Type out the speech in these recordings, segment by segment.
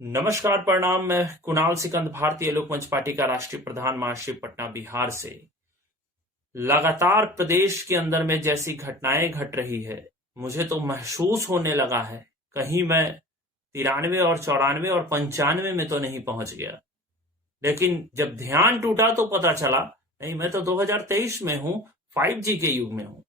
नमस्कार, प्रणाम। मैं कुणाल सिकंद, भारतीय लोकमंच पार्टी का राष्ट्रीय प्रधान, महासचिव, पटना बिहार से। लगातार प्रदेश के अंदर में जैसी घटनाएं घट रही है, मुझे तो महसूस होने लगा है कहीं मैं 93 और 94 और 95 में तो नहीं पहुंच गया। लेकिन जब ध्यान टूटा तो पता चला नहीं, मैं तो 2023 में हूं, 5G के युग में हूं।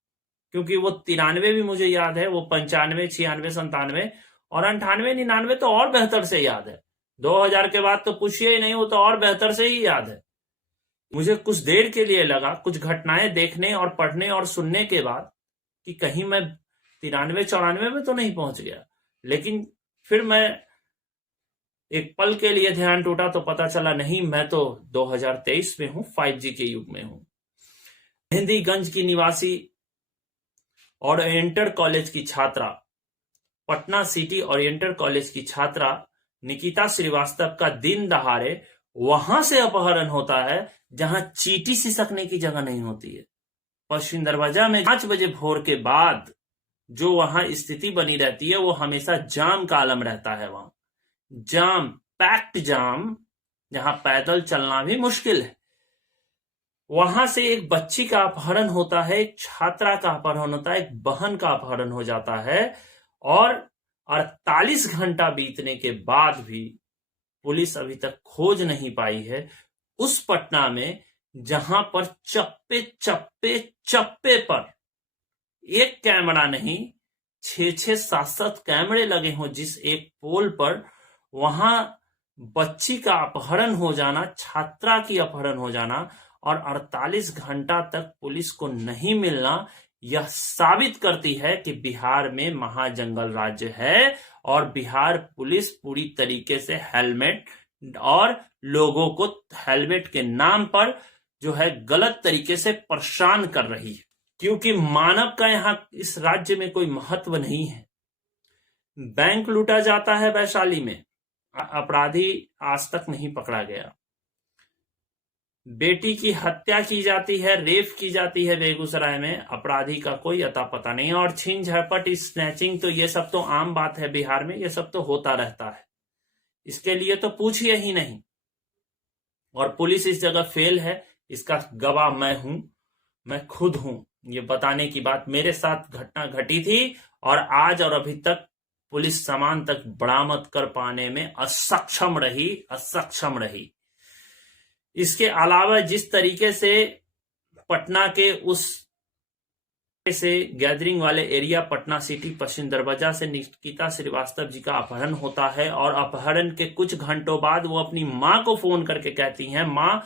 क्योंकि वो 93 भी मुझे याद है, वो 95, 96, 97 और 98, 99 तो और बेहतर से याद है। 2000 के बाद तो पूछिए ही नहीं, वो तो और बेहतर से ही याद है। मुझे कुछ देर के लिए लगा, कुछ घटनाएं देखने और पढ़ने और सुनने के बाद, कि कहीं मैं 93, 94 में तो नहीं पहुंच गया। लेकिन फिर मैं एक पल के लिए ध्यान टूटा तो पता चला नहीं, मैं तो 2023 में हूं, 5G के युग में हूं। मेहंदीगंज की निवासी ओरिएंटल कॉलेज की छात्रा, पटना सिटी ओरिएंटल कॉलेज की छात्रा निकिता श्रीवास्तव का दिन दहाड़े वहां से अपहरण होता है जहां चींटी सिसकने की जगह नहीं होती है। पश्चिम दरवाजा में 5 बजे भोर के बाद जो वहां स्थिति बनी रहती है, वो हमेशा जाम का आलम रहता है। वहां जाम, पैक्ड जाम, जहां पैदल चलना भी मुश्किल है। वहां से एक बच्ची का अपहरण होता है, एक छात्रा का अपहरण होता है, एक बहन का अपहरण हो जाता है। और 48 घंटा बीतने के बाद भी पुलिस अभी तक खोज नहीं पाई है उस पटना में, जहां पर चप्पे चप्पे चप्पे पर एक कैमरा नहीं, 6-6, 7-7 कैमरे लगे हों जिस एक पोल पर। वहां बच्ची का अपहरण हो जाना, छात्रा की अपहरण हो जाना और 48 घंटा तक पुलिस को नहीं मिलना, यह साबित करती है कि बिहार में महाजंगल राज्य है और बिहार पुलिस पूरी तरीके से हेलमेट और लोगों को हेलमेट के नाम पर जो है गलत तरीके से परेशान कर रही है। क्योंकि मानव का यहां इस राज्य में कोई महत्व नहीं है। बैंक लूटा जाता है वैशाली में, अपराधी आज तक नहीं पकड़ा गया। बेटी की हत्या की जाती है, रेप की जाती है बेगूसराय में, अपराधी का कोई अता पता नहीं। और छीन झपट, स्नैचिंग, तो ये सब तो आम बात है बिहार में, ये सब तो होता रहता है, इसके लिए तो पूछिए ही नहीं। और पुलिस इस जगह फेल है, इसका गवाह मैं हूं, मैं खुद हूं। ये बताने की बात, मेरे साथ घटना घटी थी और आज और अभी तक पुलिस सामान तक बरामद कर पाने में असक्षम रही। इसके अलावा जिस तरीके से पटना के उस से गैदरिंग वाले एरिया पटना सिटी पश्चिम दरवाजा से निकिता श्रीवास्तव जी का अपहरण होता है और अपहरण के कुछ घंटों बाद वो अपनी मां को फोन करके कहती हैं, मां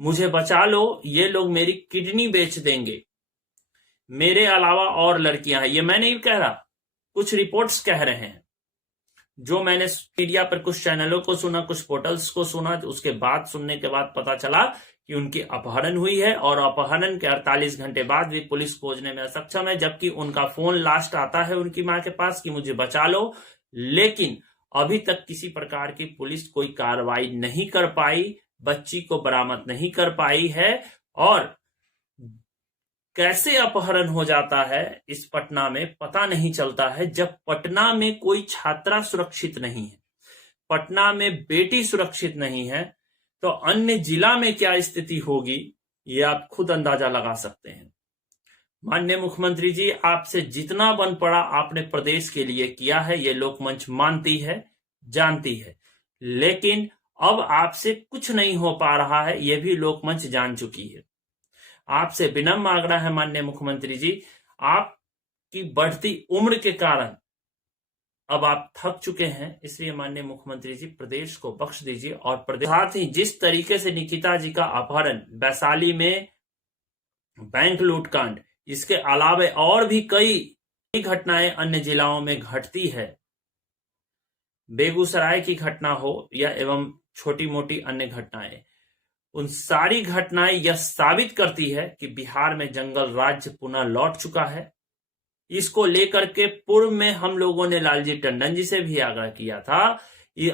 मुझे बचा लो, ये लोग मेरी किडनी बेच देंगे, मेरे अलावा और लड़कियां हैं। ये मैं नहीं कह रहा, कुछ रिपोर्ट्स कह रहे हैं। जो मैंने मीडिया पर कुछ चैनलों को सुना, कुछ पोर्टल्स को सुना, उसके बाद सुनने के बाद पता चला कि उनकी अपहरण हुई है और अपहरण के 48 घंटे बाद भी पुलिस खोजने में असक्षम है। जबकि उनका फोन लास्ट आता है उनकी मां के पास कि मुझे बचा लो, लेकिन अभी तक किसी प्रकार की पुलिस कोई कार्रवाई नहीं कर पाई, बच्ची को बरामद नहीं कर पाई है। और कैसे अपहरण हो जाता है इस पटना में पता नहीं चलता है, जब पटना में कोई छात्रा सुरक्षित नहीं है, पटना में बेटी सुरक्षित नहीं है, तो अन्य जिला में क्या स्थिति होगी ये आप खुद अंदाजा लगा सकते हैं। माननीय मुख्यमंत्री जी, आपसे जितना बन पड़ा आपने प्रदेश के लिए किया है, ये लोकमंच मानती है, जानती है। लेकिन अब आपसे कुछ नहीं हो पा रहा है, यह भी लोकमंच जान चुकी है। आपसे विनम्र आग्रह है माननीय मुख्यमंत्री जी, आपकी बढ़ती उम्र के कारण अब आप थक चुके हैं, इसलिए माननीय मुख्यमंत्री जी प्रदेश को बख्श दीजिए। और प्रदेश साथ ही जिस तरीके से निकिता जी का अपहरण, वैशाली में बैंक लूटकांड, इसके अलावा और भी कई घटनाएं अन्य जिलाओं में घटती है, बेगूसराय की घटना हो या एवं छोटी मोटी अन्य घटनाएं, उन सारी घटनाएं यह साबित करती है कि बिहार में जंगल राज्य पुनः लौट चुका है। इसको लेकर के पूर्व में हम लोगों ने लालजी टंडन जी से भी आग्रह किया था,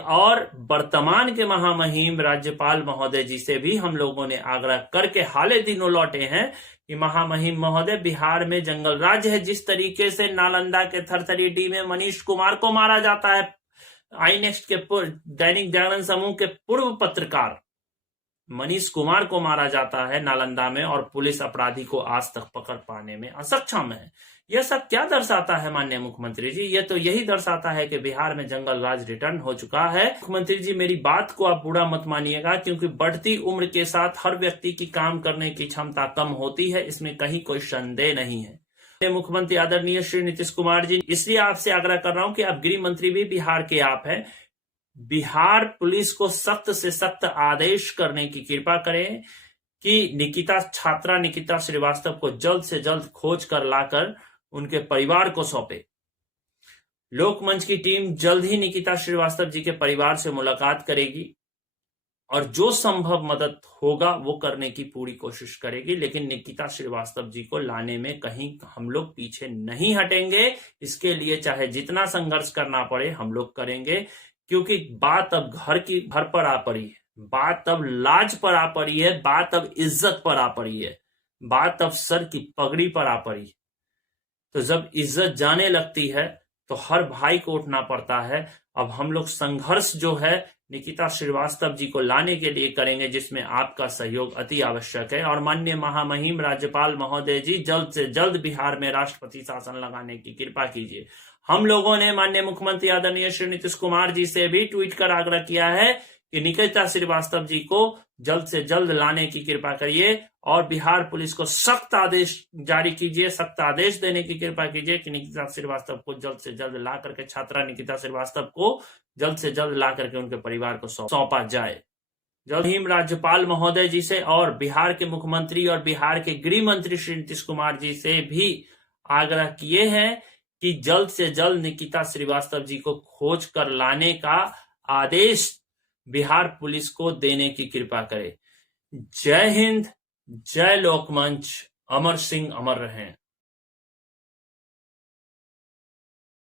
और वर्तमान के महामहिम राज्यपाल महोदय जी से भी हम लोगों ने आग्रह करके हाले दिनों लौटे हैं कि महामहिम महोदय, बिहार में जंगल राज्य है। जिस तरीके से नालंदा के थरथरीडी में मनीष कुमार को मारा जाता है आई नेक्स्ट के दैनिक जागरण समूह के पूर्व पत्रकार मनीष कुमार को मारा जाता है नालंदा में और पुलिस अपराधी को आज तक पकड़ पाने में असक्षम है। यह सब क्या दर्शाता है माननीय मुख्यमंत्री जी? यह तो यही दर्शाता है कि बिहार में जंगल राज रिटर्न हो चुका है। मुख्यमंत्री जी, मेरी बात को आप बुरा मत मानिएगा, क्योंकि बढ़ती उम्र के साथ हर व्यक्ति की काम करने की क्षमता कम होती है, इसमें कहीं कोई संदेह नहीं है। मुख्यमंत्री आदरणीय श्री नीतीश कुमार जी, इसलिए आपसे आग्रह कर रहा हूं कि आप गृह मंत्री भी बिहार के आप हैं, बिहार पुलिस को सख्त से सख्त आदेश करने की कृपा करें कि छात्रा निकिता श्रीवास्तव को जल्द से जल्द खोज कर लाकर उनके परिवार को सौंपे। लोकमंच की टीम जल्द ही निकिता श्रीवास्तव जी के परिवार से मुलाकात करेगी और जो संभव मदद होगा वो करने की पूरी कोशिश करेगी, लेकिन निकिता श्रीवास्तव जी को लाने में कहीं हम लोग पीछे नहीं हटेंगे। इसके लिए चाहे जितना संघर्ष करना पड़े हम लोग करेंगे, क्योंकि बात अब घर पर आ पड़ी है, बात अब लाज पर आ पड़ी है, बात अब इज्जत पर आ पड़ी है, बात अब सर की पगड़ी पर आ पड़ी है। तो जब इज्जत जाने लगती है तो हर भाई को उठना पड़ता है। अब हम लोग संघर्ष जो है निकिता श्रीवास्तव जी को लाने के लिए करेंगे, जिसमें आपका सहयोग अति आवश्यक है। और माननीय महामहिम राज्यपाल महोदय जी, जल्द से जल्द बिहार में राष्ट्रपति शासन लगाने की कृपा कीजिए। हम लोगों ने माननीय मुख्यमंत्री आदरणीय श्री नीतीश कुमार जी से भी ट्वीट कर आग्रह किया है कि निकिता श्रीवास्तव जी को जल्द से जल्द लाने की कृपा करिए और बिहार पुलिस को सख्त आदेश जारी कीजिए, सख्त आदेश देने की कृपा कीजिए कि निकिता श्रीवास्तव को जल्द से जल्द ला करके, छात्रा निकिता श्रीवास्तव को जल्द से जल्द ला करके उनके परिवार को सौंपा जाए। जल्द ही राज्यपाल महोदय जी से और बिहार के मुख्यमंत्री और बिहार के गृह मंत्री श्री नीतीश कुमार जी से भी आग्रह किए हैं कि जल्द से जल्द निकिता श्रीवास्तव जी को खोज कर लाने का आदेश बिहार पुलिस को देने की कृपा करे। जय हिंद, जय लोकमंच, अमर सिंह अमर रहें।